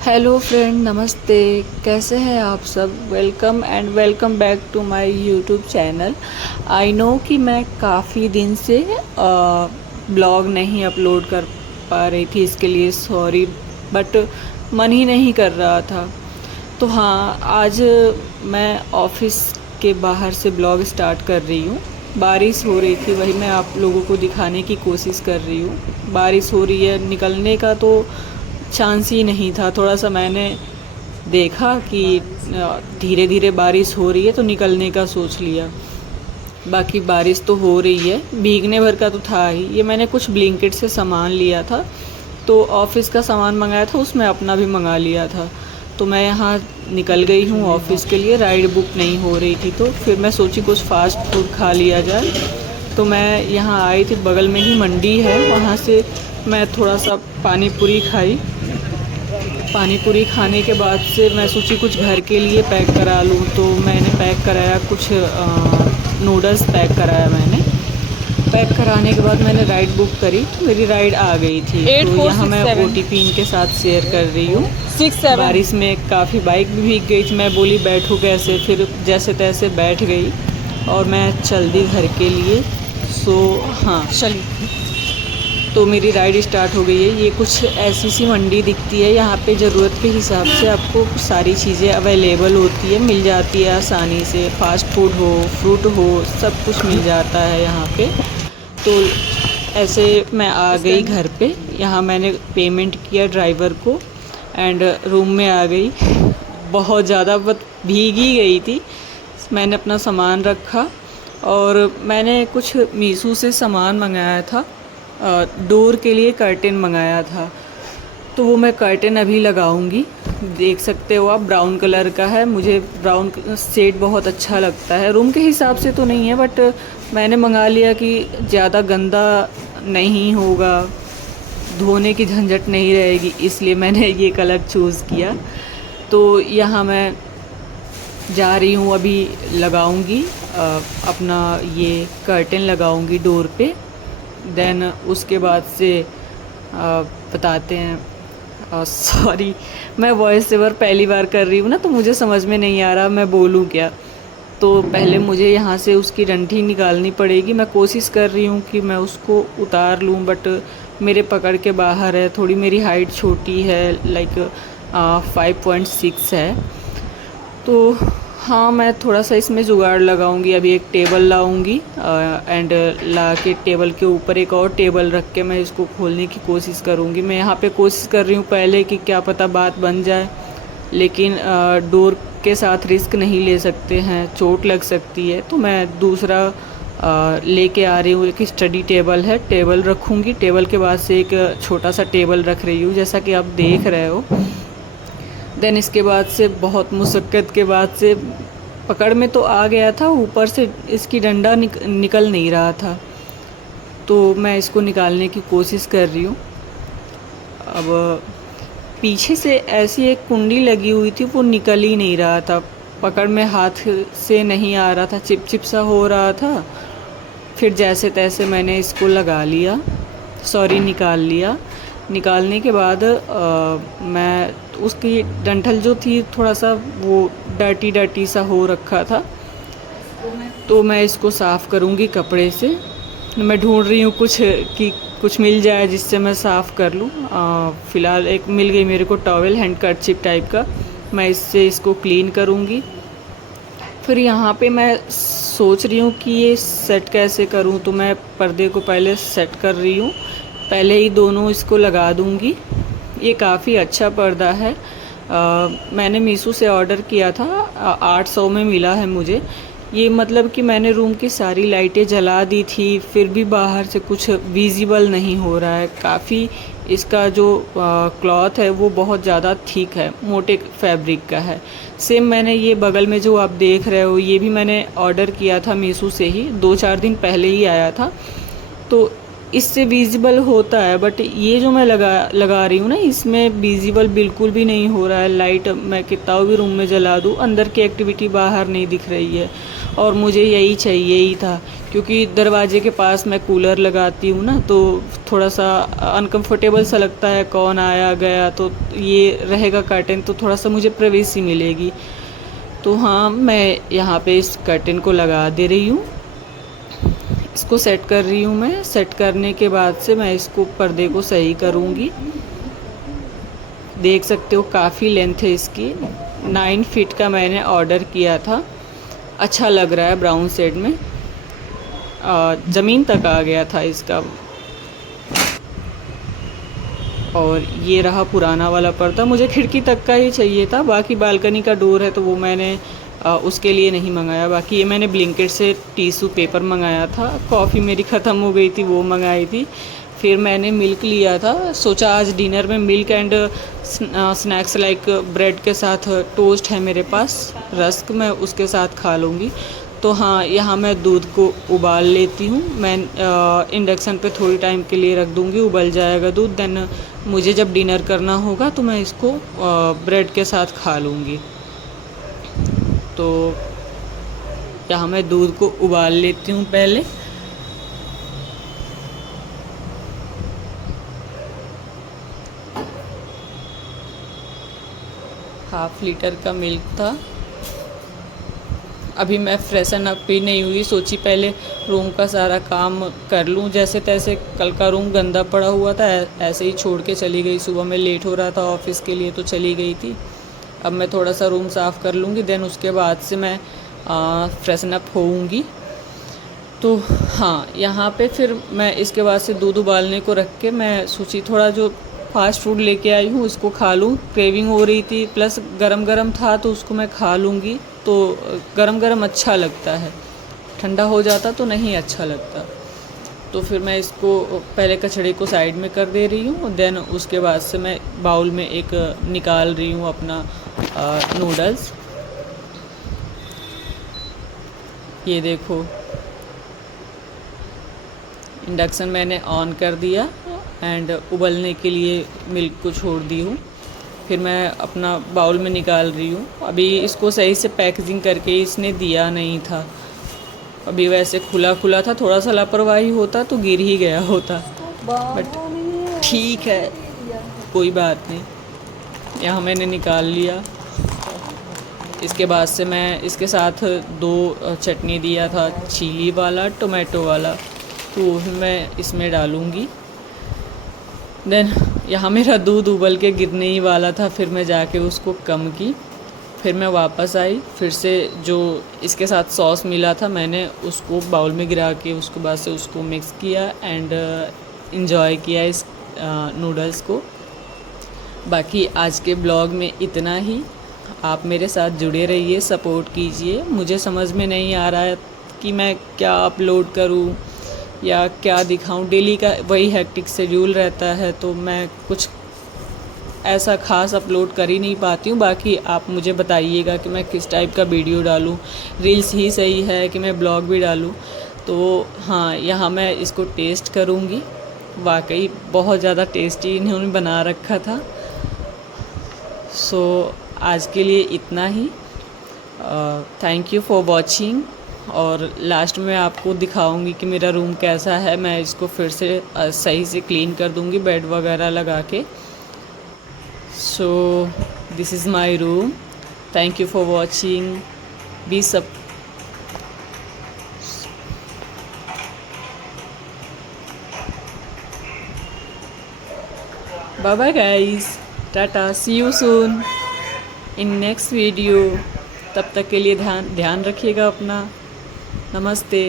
Hello friend, नमस्ते। कैसे हैं आप सब? Welcome back to my YouTube channel. I know कि मैं काफ़ी दिन से ब्लॉग नहीं अपलोड कर पा रही थी, इसके लिए सॉरी, बट मन ही नहीं कर रहा था। तो हाँ, आज मैं ऑफिस के बाहर से ब्लॉग स्टार्ट कर रही हूँ। बारिश हो रही थी, वही मैं आप लोगों को दिखाने की कोशिश कर रही हूँ। बारिश हो रही है, निकलने का तो चांस ही नहीं था। थोड़ा सा मैंने देखा कि धीरे धीरे बारिश हो रही है तो निकलने का सोच लिया। बाकी बारिश तो हो रही है, भीगने भर का तो था ही। ये मैंने कुछ ब्लिंकिट से सामान लिया था, तो ऑफ़िस का सामान मंगाया था, उसमें अपना भी मंगा लिया था। तो मैं यहाँ निकल गई हूँ ऑफ़िस के लिए। राइड बुक नहीं हो रही थी, तो फिर मैं सोची कुछ फ़ास्ट फूड खा लिया जाए। तो मैं यहाँ आई थी, बगल में ही मंडी है, वहाँ से मैं थोड़ा सा पानी पूरी खाई। पानी पूरी खाने के बाद से मैं सोची कुछ घर के लिए पैक करा लूँ, तो मैंने पैक कराया कुछ नूडल्स पैक कराया मैंने। पैक कराने के बाद मैंने राइड बुक करी, तो मेरी राइड आ गई थी। तो यहाँ मैं OTP इनके साथ शेयर कर रही हूँ। 6-7 बारिश में काफ़ी बाइक भी भीग गई थी। मैं बोली बैठूँ कैसे, फिर जैसे तैसे बैठ गई और मैं चल दी घर के लिए। हाँ, चलिए। तो मेरी राइड स्टार्ट हो गई है। ये कुछ ऐसी सी मंडी दिखती है, यहाँ पे ज़रूरत के हिसाब से आपको सारी चीज़ें अवेलेबल होती है, मिल जाती है आसानी से। फास्ट फूड हो, फ्रूट हो, सब कुछ मिल जाता है यहाँ पे। तो ऐसे मैं आ गई घर पे। यहाँ मैंने पेमेंट किया ड्राइवर को एंड रूम में आ गई। बहुत ज़्यादा भीगी गई थी। मैंने अपना सामान रखा और मैंने कुछ मीशो से सामान मंगाया था। डोर के लिए कर्टेन मंगाया था, तो वो मैं कर्टेन अभी लगाऊंगी। देख सकते हो आप, ब्राउन कलर का है। मुझे ब्राउन शेड बहुत अच्छा लगता है। रूम के हिसाब से तो नहीं है, बट मैंने मंगा लिया कि ज़्यादा गंदा नहीं होगा, धोने की झंझट नहीं रहेगी, इसलिए मैंने ये कलर चूज़ किया। तो यहाँ मैं जा रही हूँ, अभी लगाऊंगी अपना ये कर्टेन लगाऊंगी डोर पे। देन उसके बाद से बताते हैं। सॉरी, मैं वॉइस ओवर पहली बार कर रही हूँ ना, तो मुझे समझ में नहीं आ रहा मैं बोलूँ क्या। तो पहले मुझे यहाँ से उसकी डंठी निकालनी पड़ेगी। मैं कोशिश कर रही हूँ कि मैं उसको उतार लूँ, बट मेरे पकड़ के बाहर है। थोड़ी मेरी हाइट छोटी है, लाइक 5.6 है। तो हाँ, मैं थोड़ा सा इसमें जुगाड़ लगाऊंगी। अभी एक टेबल लाऊंगी एंड ला के टेबल के ऊपर एक और टेबल रख के मैं इसको खोलने की कोशिश करूंगी। मैं यहाँ पे कोशिश कर रही हूँ पहले कि क्या पता बात बन जाए, लेकिन डोर के साथ रिस्क नहीं ले सकते हैं, चोट लग सकती है। तो मैं दूसरा लेके आ रही हूँ। एक स्टडी टेबल है, टेबल रखूँगी। टेबल के बाद से एक छोटा सा टेबल रख रही हूँ, जैसा कि आप देख रहे हो। देन इसके बाद से बहुत मुशक्क़त के बाद से पकड़ में तो आ गया था, ऊपर से इसकी डंडा निकल नहीं रहा था। तो मैं इसको निकालने की कोशिश कर रही हूँ। अब पीछे से ऐसी एक कुंडी लगी हुई थी, वो निकल ही नहीं रहा था, पकड़ में हाथ से नहीं आ रहा था, चिप चिप सा हो रहा था। फिर जैसे तैसे मैंने इसको लगा लिया, निकाल लिया। निकालने के बाद मैं उसकी डंठल जो थी थोड़ा सा वो डर्टी डर्टी सा हो रखा था, तो मैं इसको साफ़ करूँगी कपड़े से। मैं ढूंढ रही हूँ कुछ कि कुछ मिल जाए जिससे मैं साफ़ कर लूँ। फ़िलहाल एक मिल गई मेरे को टॉवेल, हैंडकरचिप टाइप का। मैं इससे इसको क्लीन करूँगी। फिर यहाँ पे मैं सोच रही हूँ कि ये सेट कैसे करूँ, तो मैं पर्दे को पहले सेट कर रही हूँ। पहले ही दोनों इसको लगा दूँगी। ये काफ़ी अच्छा पर्दा है। मैंने मीशो से ऑर्डर किया था, 800 में मिला है मुझे। ये मतलब कि मैंने रूम की सारी लाइटें जला दी थी, फिर भी बाहर से कुछ विजिबल नहीं हो रहा है। काफ़ी इसका जो क्लॉथ है वो बहुत ज़्यादा थिक है, मोटे फैब्रिक का है। सेम मैंने ये बगल में जो आप देख रहे हो, ये भी मैंने ऑर्डर किया था मीशो से ही, 2-4 दिन पहले ही आया था। तो इससे विजिबल होता है, बट ये जो मैं लगा रही हूँ ना, इसमें विजिबल बिल्कुल भी नहीं हो रहा है। लाइट मैं कितना भी रूम में जला दूँ, अंदर की एक्टिविटी बाहर नहीं दिख रही है। और मुझे यही चाहिए ही था, क्योंकि दरवाजे के पास मैं कूलर लगाती हूँ ना, तो थोड़ा सा अनकंफर्टेबल सा लगता है, कौन आया गया, तो ये रहेगा कर्टेन तो थोड़ा सा मुझे प्राइवेसी मिलेगी। तो हाँ, मैं यहाँ पे इस कर्टेन को लगा दे रही हूँ, इसको सेट कर रही हूँ मैं। सेट करने के बाद से मैं इसको पर्दे को सही करूँगी। देख सकते हो काफ़ी लेंथ है इसकी, 9 फीट का मैंने ऑर्डर किया था। अच्छा लग रहा है ब्राउन शेड में, ज़मीन तक आ गया था इसका। और ये रहा पुराना वाला पर्दा, मुझे खिड़की तक का ही चाहिए था, बाकी बालकनी का डोर है तो वो मैंने उसके लिए नहीं मंगाया। बाकी ये मैंने ब्लिंकिट से टिश्यू पेपर मंगाया था, कॉफ़ी मेरी ख़त्म हो गई थी वो मंगाई थी। फिर मैंने मिल्क लिया था, सोचा आज डिनर में milk and snacks like bread के साथ टोस्ट है मेरे पास, रस्क, मैं उसके साथ खा लूँगी। तो हाँ, यहाँ मैं दूध को उबाल लेती हूँ। मैं इंडक्शन पे थोड़ी टाइम के लिए रख दूँगी, उबल जाएगा दूध। देन मुझे जब डिनर करना होगा तो मैं इसको ब्रेड के साथ खा लूँगी। तो यहाँ मैं दूध को उबाल लेती हूँ पहले। ½ लीटर का मिल्क था। अभी मैं फ्रेशन अप भी नहीं हुई, सोची पहले रूम का सारा काम कर लूँ जैसे तैसे। कल का रूम गंदा पड़ा हुआ था, ऐसे ही छोड़ के चली गई। सुबह में लेट हो रहा था ऑफिस के लिए तो चली गई थी। अब मैं थोड़ा सा रूम साफ़ कर लूँगी, देन उसके बाद से मैं फ्रेशन अप होऊंगी। तो हाँ, यहाँ पे फिर मैं इसके बाद से दूध उबालने को रख के मैं सोची थोड़ा जो फास्ट फूड लेके आई हूँ उसको खा लूँ। क्रेविंग हो रही थी, प्लस गरम गरम था तो उसको मैं खा लूँगी। तो गरम गरम अच्छा लगता है, ठंडा हो जाता तो नहीं अच्छा लगता। तो फिर मैं इसको पहले कचड़े को साइड में कर दे रही हूँ, देन उसके बाद से मैं बाउल में एक निकाल रही हूँ अपना नूडल्स। ये देखो, इंडक्शन मैंने ऑन कर दिया एंड उबलने के लिए मिल्क को छोड़ दी हूँ। फिर मैं अपना बाउल में निकाल रही हूँ। अभी इसको सही से पैकेजिंग करके इसने दिया नहीं था, अभी वैसे खुला खुला था, थोड़ा सा लापरवाही होता तो गिर ही गया होता, बट ठीक है, कोई बात नहीं। यहाँ मैंने निकाल लिया। इसके बाद से मैं इसके साथ 2 चटनी दिया था, चिली वाला, टोमेटो वाला, तो मैं इसमें डालूँगी। देन यहाँ मेरा दूध उबल के गिरने ही वाला था, फिर मैं जाके उसको कम की। फिर मैं वापस आई, फिर से जो इसके साथ सॉस मिला था मैंने उसको बाउल में गिरा के उसके बाद से उसको मिक्स किया एंड एंजॉय किया इस नूडल्स को। बाकी आज के ब्लॉग में इतना ही। आप मेरे साथ जुड़े रहिए, सपोर्ट कीजिए। मुझे समझ में नहीं आ रहा है कि मैं क्या अपलोड करूं या क्या दिखाऊं। डेली का वही हेक्टिक शेड्यूल रहता है तो मैं कुछ ऐसा ख़ास अपलोड कर ही नहीं पाती हूँ। बाकी आप मुझे बताइएगा कि मैं किस टाइप का वीडियो डालूँ, रील्स ही सही है कि मैं ब्लॉग भी डालूँ। तो हाँ, यहाँ मैं इसको टेस्ट करूँगी। वाकई बहुत ज़्यादा टेस्टी इन्होंने बना रखा था। सो आज के लिए इतना ही। Thank you for watching. और लास्ट में आपको दिखाऊंगी कि मेरा रूम कैसा है। मैं इसको फिर से सही से क्लीन कर दूंगी बेड वगैरह लगा के। So this is my room. Thank you for watching. बी सब bye bye guys, tata, see you soon in next video. तब तक के लिए ध्यान रखिएगा अपना। नमस्ते।